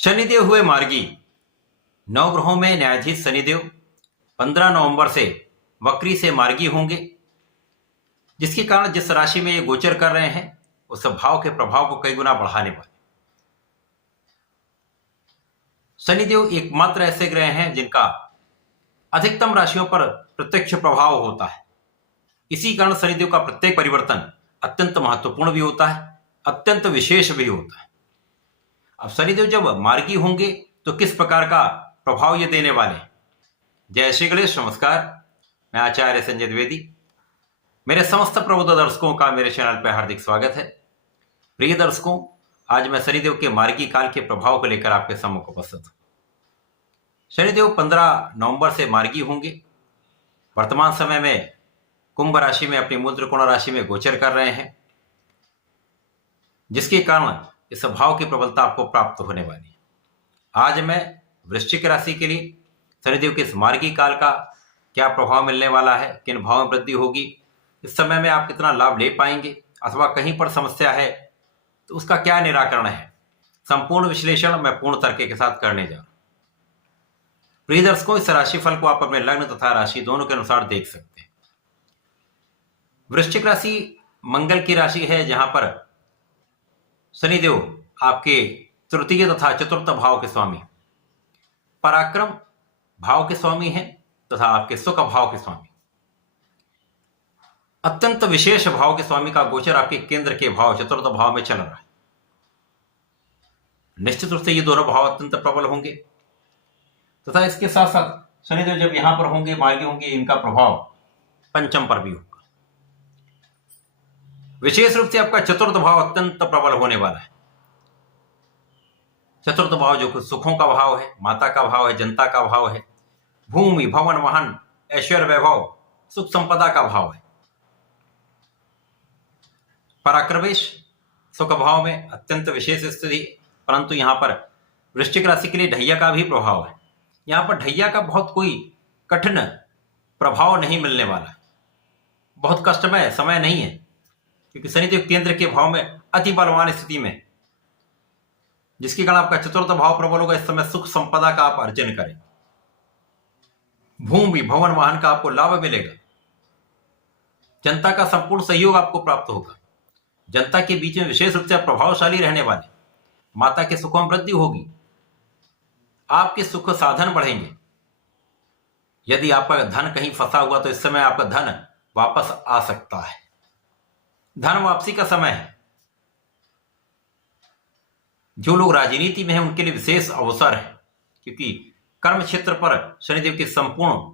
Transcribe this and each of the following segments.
शनिदेव हुए मार्गी। नवग्रहों में न्यायाधीश शनिदेव 15 नवंबर से वक्री से मार्गी होंगे, जिसके कारण जिस राशि में ये गोचर कर रहे हैं उस भाव के प्रभाव को कई गुना बढ़ाने वाले। शनिदेव एकमात्र ऐसे ग्रह हैं जिनका अधिकतम राशियों पर प्रत्यक्ष प्रभाव होता है। इसी कारण शनिदेव का प्रत्येक परिवर्तन अत्यंत महत्वपूर्ण भी होता है, अत्यंत विशेष भी होता है। अब शनिदेव जब मार्गी होंगे तो किस प्रकार का प्रभाव ये देने वाले हैं? जय श्री गणेश, नमस्कार। मैं आचार्य संजय द्विवेदी। मेरे समस्त प्रबुद्ध दर्शकों का मेरे चैनल पर हार्दिक स्वागत है। प्रिय दर्शकों, आज मैं शनिदेव के मार्गी काल के प्रभाव को लेकर आपके सम्मुख उपस्थित हूं। शनिदेव 15 नवंबर से मार्गी होंगे। वर्तमान समय में कुंभ राशि में अपनी मूल त्रिकोण राशि में गोचर कर रहे हैं, जिसके कारण इस भाव की प्रबलता आपको प्राप्त होने वाली है। आज मैं वृश्चिक राशि के लिए शनिदेव के इस मार्गी काल का क्या प्रभाव मिलने वाला है, किन भाव में वृद्धि होगी, इस समय में आप कितना लाभ ले पाएंगे, अथवा कहीं पर समस्या है तो उसका क्या निराकरण है, संपूर्ण विश्लेषण मैं पूर्ण तर्क के साथ करने जा रहा हूं। प्रिय दर्शकों, इस राशिफल को आप अपने लग्न तथा राशि दोनों के अनुसार देख सकते हैं। वृश्चिक राशि मंगल की राशि है, जहां पर शनिदेव आपके तृतीय तथा चतुर्थ भाव के स्वामी, पराक्रम भाव के स्वामी हैं तथा आपके सुख भाव के स्वामी, अत्यंत विशेष भाव के स्वामी का गोचर आपके केंद्र के भाव चतुर्थ भाव में चल रहा है। निश्चित रूप से ये दोनों भाव अत्यंत प्रबल होंगे तथा इसके साथ साथ शनिदेव जब यहां पर होंगे, मार्गी होंगे, इनका प्रभाव पंचम पर भी होगा। विशेष रूप से आपका चतुर्थ भाव अत्यंत प्रबल होने वाला है। चतुर्थ भाव जो कुछ सुखों का भाव है, माता का भाव है, जनता का भाव है, भूमि भवन वाहन ऐश्वर्य वैभव सुख संपदा का भाव है। पराक्रमेश सुख भाव में अत्यंत विशेष स्थिति, परंतु यहां पर वृश्चिक राशि के लिए ढैया का भी प्रभाव है। यहां पर ढैया का बहुत कोई कठिन प्रभाव नहीं मिलने वाला, बहुत कष्टमय समय नहीं है, क्योंकि शनिदेव केंद्र के भाव में अति बलवान स्थिति में, जिसके कारण आपका चतुर्थ भाव प्रबल होगा। इस समय सुख संपदा का आप अर्जन करें, भूमि भवन वाहन का आपको लाभ मिलेगा, जनता का संपूर्ण सहयोग आपको प्राप्त होगा, जनता के बीच में विशेष रूप से आप प्रभावशाली रहने वाले, माता के सुखों में वृद्धि होगी, आपके सुख साधन बढ़ेंगे। यदि आपका धन कहीं फंसा हुआ तो इस समय आपका धन वापस आ सकता है, धन वापसी का समय है। जो लोग राजनीति में हैं उनके लिए विशेष अवसर है, क्योंकि कर्म क्षेत्र पर शनिदेव की संपूर्ण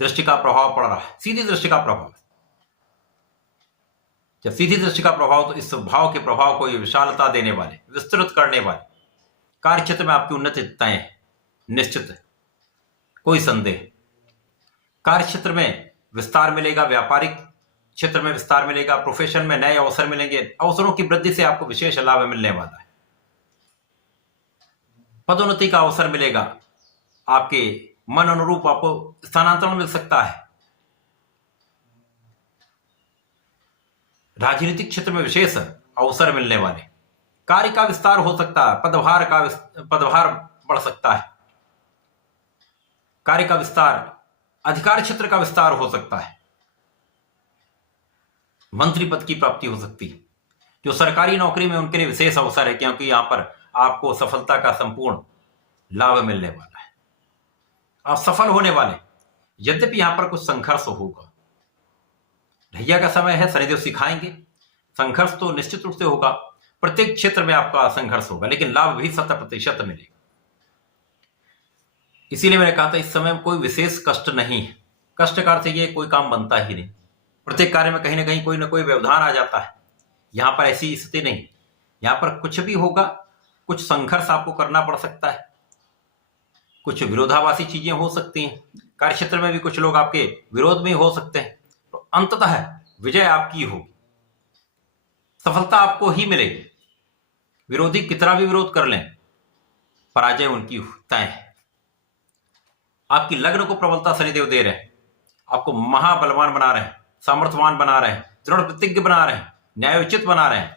दृष्टि का प्रभाव पड़ रहा है, सीधी दृष्टि का प्रभाव। जब सीधी दृष्टि का प्रभाव, तो इस भाव के प्रभाव को ये विशालता देने वाले, विस्तृत करने वाले, कार्य क्षेत्र में आपकी उन्नति तय है, निश्चित है, कोई संदेह। कार्य क्षेत्र में विस्तार मिलेगा, व्यापारिक क्षेत्र में विस्तार मिलेगा, प्रोफेशन में नए अवसर मिलेंगे, अवसरों की वृद्धि से आपको विशेष लाभ मिलने वाला है। पदोन्नति का अवसर मिलेगा, आपके मन अनुरूप आपको स्थानांतरण मिल सकता है। राजनीतिक क्षेत्र में विशेष अवसर मिलने वाले, कार्य का विस्तार हो सकता है, पदभार बढ़ सकता है, कार्य का विस्तार, अधिकार क्षेत्र का विस्तार हो सकता है, मंत्री पद की प्राप्ति हो सकती है। जो सरकारी नौकरी में उनके लिए विशेष अवसर है, क्योंकि यहां पर आपको सफलता का संपूर्ण लाभ मिलने वाला है, आप सफल होने वाले। यद्यपि यहां पर कुछ संघर्ष होगा, ढैया का समय है, शनिदेव सिखाएंगे, संघर्ष तो निश्चित रूप से होगा, प्रत्येक क्षेत्र में आपका संघर्ष होगा, लेकिन लाभ भी 100% मिलेगा। इसीलिए मैंने कहा था इस समय में कोई विशेष कष्ट नहीं है। कष्ट का अर्थ ये कोई काम बनता ही नहीं, प्रत्येक कार्य में कहीं ना कहीं कोई ना कोई व्यवधान आ जाता है। यहां पर ऐसी स्थिति नहीं, यहां पर कुछ भी होगा, कुछ संघर्ष आपको करना पड़ सकता है, कुछ विरोधाभासी चीजें हो सकती हैं, कार्य क्षेत्र में भी कुछ लोग आपके विरोध में हो सकते हैं, तो अंततः विजय आपकी होगी, सफलता आपको ही मिलेगी। विरोधी कितना भी विरोध कर लें, पराजय उनकी तय है। आपकी लग्न को प्रबलता शनिदेव दे रहे हैं, आपको महाबलवान बना रहे हैं, सामर्थ्यवान बना रहे हैं, दृढ़ प्रतिज्ञ बना रहे हैं, न्यायोचित बना रहे हैं,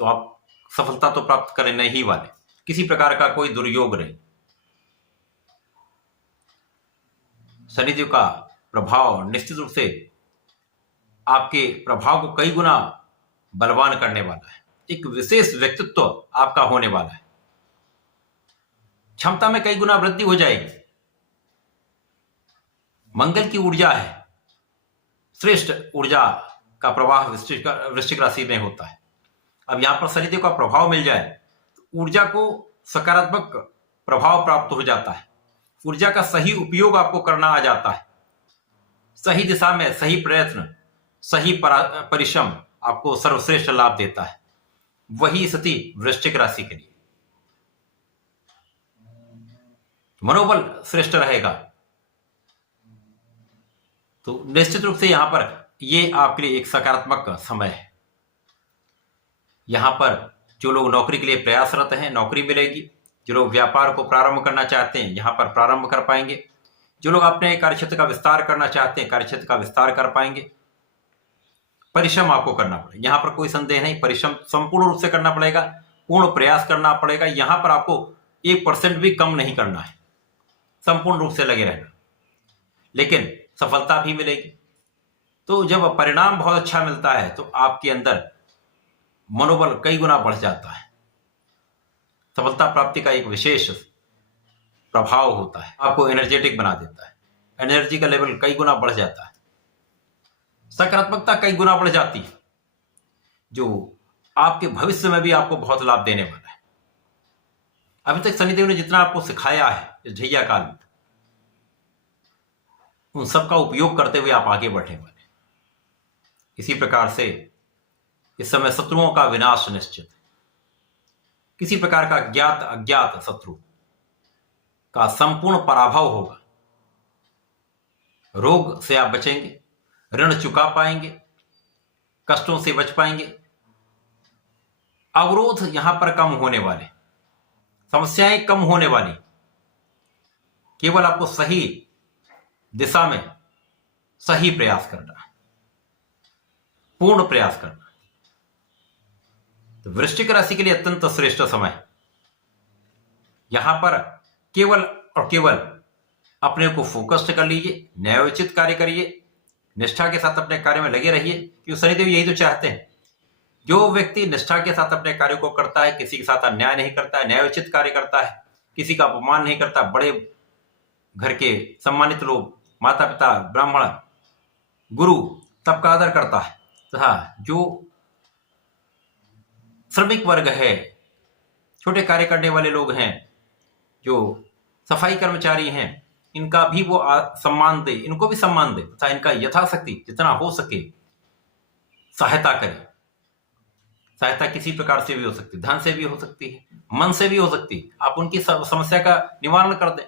तो आप सफलता तो प्राप्त करने ही वाले। किसी प्रकार का कोई दुर्योग नहीं। शनिदेव का प्रभाव निश्चित रूप से आपके प्रभाव को कई गुना बलवान करने वाला है। एक विशेष व्यक्तित्व आपका होने वाला है। क्षमता में कई गुना वृद्धि हो जाएगी। मंगल की ऊर्जा है, श्रेष्ठ ऊर्जा का प्रवाह वृश्चिक राशि में होता है। अब यहां पर शनिदेव का प्रभाव मिल जाए तो ऊर्जा को सकारात्मक प्रभाव प्राप्त हो जाता है। ऊर्जा का सही उपयोग आपको करना आ जाता है। सही दिशा में सही प्रयत्न, सही परिश्रम आपको सर्वश्रेष्ठ लाभ देता है। वही स्थिति वृश्चिक राशि के लिए। मनोबल श्रेष्ठ रहेगा। तो निश्चित रूप से यहां पर ये आपके लिए एक सकारात्मक समय है। यहां पर जो लोग नौकरी के लिए प्रयासरत हैं, नौकरी मिलेगी। जो लोग व्यापार को प्रारंभ करना चाहते हैं, यहां पर प्रारंभ कर पाएंगे। जो लोग अपने कार्यक्षेत्र का विस्तार करना चाहते हैं, कार्यक्षेत्र का विस्तार कर पाएंगे। परिश्रम आपको करना पड़ेगा, यहां पर कोई संदेह नहीं। परिश्रम संपूर्ण रूप से करना पड़ेगा, पूर्ण प्रयास करना पड़ेगा। यहां पर आपको 1% भी कम नहीं करना है, संपूर्ण रूप से लगे रहना, लेकिन सफलता भी मिलेगी। तो जब परिणाम बहुत अच्छा मिलता है तो आपके अंदर मनोबल कई गुना बढ़ जाता है। सफलता प्राप्ति का एक विशेष प्रभाव होता है, आपको एनर्जेटिक बना देता है। एनर्जी का लेवल कई गुना बढ़ जाता है, सकारात्मकता कई गुना बढ़ जाती है, जो आपके भविष्य में भी आपको बहुत लाभ देने वाला है। अभी तक शनिदेव ने जितना आपको सिखाया है इस ढैया काल में, उन सब का उपयोग करते हुए आप आगे बढ़ने वाले। इसी प्रकार से इस समय शत्रुओं का विनाश निश्चित है। किसी प्रकार का ज्ञात अज्ञात शत्रु का संपूर्ण पराभव होगा। रोग से आप बचेंगे, ऋण चुका पाएंगे, कष्टों से बच पाएंगे। अवरोध यहां पर कम होने वाले, समस्याएं कम होने वाली। केवल आपको सही दिशा में सही प्रयास करना है, पूर्ण प्रयास करना है। तो वृश्चिक राशि के लिए अत्यंत श्रेष्ठ समय। यहां पर केवल और केवल अपने को फोकस्ड कर लीजिए, न्यायोचित कार्य करिए, निष्ठा के साथ अपने कार्य में लगे रहिए। क्योंकि शनिदेव यही तो चाहते हैं। जो व्यक्ति निष्ठा के साथ अपने कार्य को करता है, किसी के साथ अन्याय नहीं करता है, न्यायोचित कार्य करता है, किसी का अपमान नहीं करता, बड़े घर के सम्मानित लोग, माता पिता, ब्राह्मण, गुरु, सबका आदर करता है तथा जो श्रमिक वर्ग है, छोटे कार्य करने वाले लोग हैं, जो सफाई कर्मचारी हैं, इनका भी वो सम्मान दे, इनको भी सम्मान दे तथा इनका यथाशक्ति जितना हो सके सहायता करे। सहायता किसी प्रकार से भी हो सकती है, धन से भी हो सकती है, मन से भी हो सकती है। आप उनकी समस्या का निवारण कर दें।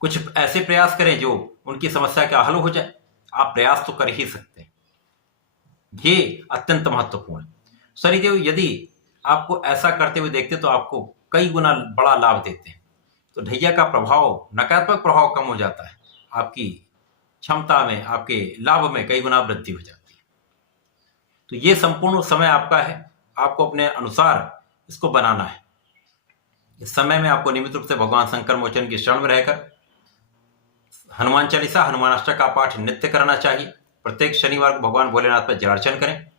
कुछ ऐसे प्रयास करें जो उनकी समस्या का हल हो जाए। आप प्रयास तो कर ही सकते हैं, ये अत्यंत महत्वपूर्ण है। शनिदेव यदि आपको ऐसा करते हुए देखते तो आपको कई गुना बड़ा लाभ देते हैं। तो ढैया का प्रभाव, नकारात्मक प्रभाव कम हो जाता है, आपकी क्षमता में, आपके लाभ में कई गुना वृद्धि हो जाती है। तो ये संपूर्ण समय आपका है, आपको अपने अनुसार इसको बनाना है। इस समय में आपको नियमित रूप से भगवान शंकर मोचन की शरण में रहकर हनुमान चालीसा, हनुमान अष्टक का पाठ नित्य करना चाहिए। प्रत्येक शनिवार को भगवान भोलेनाथ पर जलार्चन करें,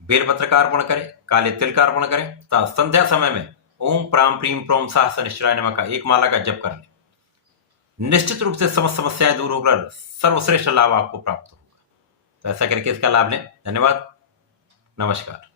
बेलपत्र का अर्पण करें, काले तिल का अर्पण करें तथा संध्या समय में ओम प्राम प्रीम प्रोम साह शनिश्चराय नमः का एक माला का जप कर लें। निश्चित रूप से समस्त समस्याएं दूर होकर सर्वश्रेष्ठ लाभ आपको प्राप्त होगा। तो ऐसा करके इसका लाभ लें। धन्यवाद, नमस्कार।